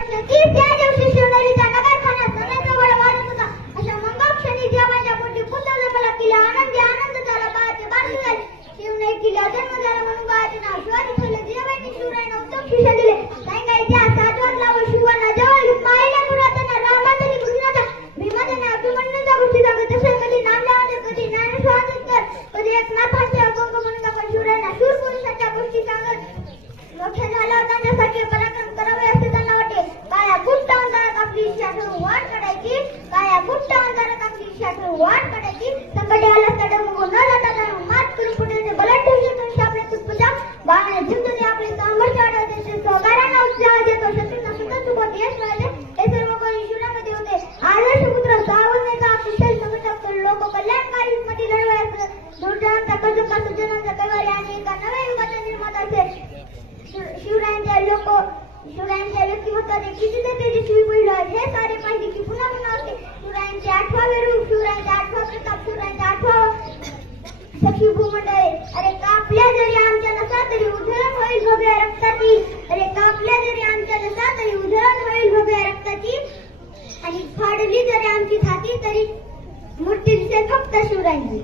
त्या दिवशी शिवनेरीचा नगरखाना सोन्याचा गोळा वाढत होता. अशा मंगल क्षणी जेव्हा पोटी पुत्र जन्मला किल्ला आनंद झाला. बाळाचे बारसे झाले. शिवने किल्ला जन्म झाला म्हणून बाळाचे नाव शिवाजी ठेवले. जिजाबाईंनी शिवरायांना उत्तम शिक्षण दिले. काही इतिहास आठवणला व शिवांना जवळ पाहिल्या पुरातन रावला तरी कृष्णाचा भीमाने अभिमन्यूचा गोष्टी सांगत तसे कधी नामदेवाने कधी ज्ञानेश्वरांचे कधी एक नाथांचे अभंग म्हणून आपण शिवरायांना शूर पुरुषाच्या गोष्टी सांगत मोठे झाल्यावर त्यांच्यासारखे पराक्रम करावे असे त्यांना वाटे. काया गुप्त अंधारात आपली इच्छा ठेवून वाट काढायची. काया गुप्त अंधारात आपली इच्छा ठेवून वाट काढायची. संकटे आला तर डमगून न जाता मात करून पुढे बलाढ्य ठेवून आपले तुझ्या बाळाने जिंकते आपले सामर्थ्य वाढवते. सहकार्यांना उत्साह देतो. शत्रूंना सुद्धा चुकवत यश मिळते. हे सर्व कोणी शिवरामध्ये होते. आदर्श पुत्र सावरण्याचा कुशल संघटक लोक कल्याणकारी युगमध्ये लढवायचं दुर्जनांचा कजपा सज्जनांचा कैवारी आणि एका नव्या युगाचा निर्माता असेल. शिवरायांच्या व्यक्तिमत्वाचे किती तेजस्वी पहिलं आहे हे सारे पाहिजे की पुन्हा पुन्हा होते. शिवरायांचे 8वे रूप, शिवरायांचा 8वा प्रताप, शिवरायांचा 8वा सखी भूमंडळे. अरे कापल्या जरी आमच्या नसा तरी उधळण होईल भव्य रक्ताची. अरे कापल्या जरी आमच्या नसा तरी उधळण होईल भव्य रक्ताची. आणि फाडली जरी आमची छाती तरी मूर्ती दिसेल फक्त शिवरायांची.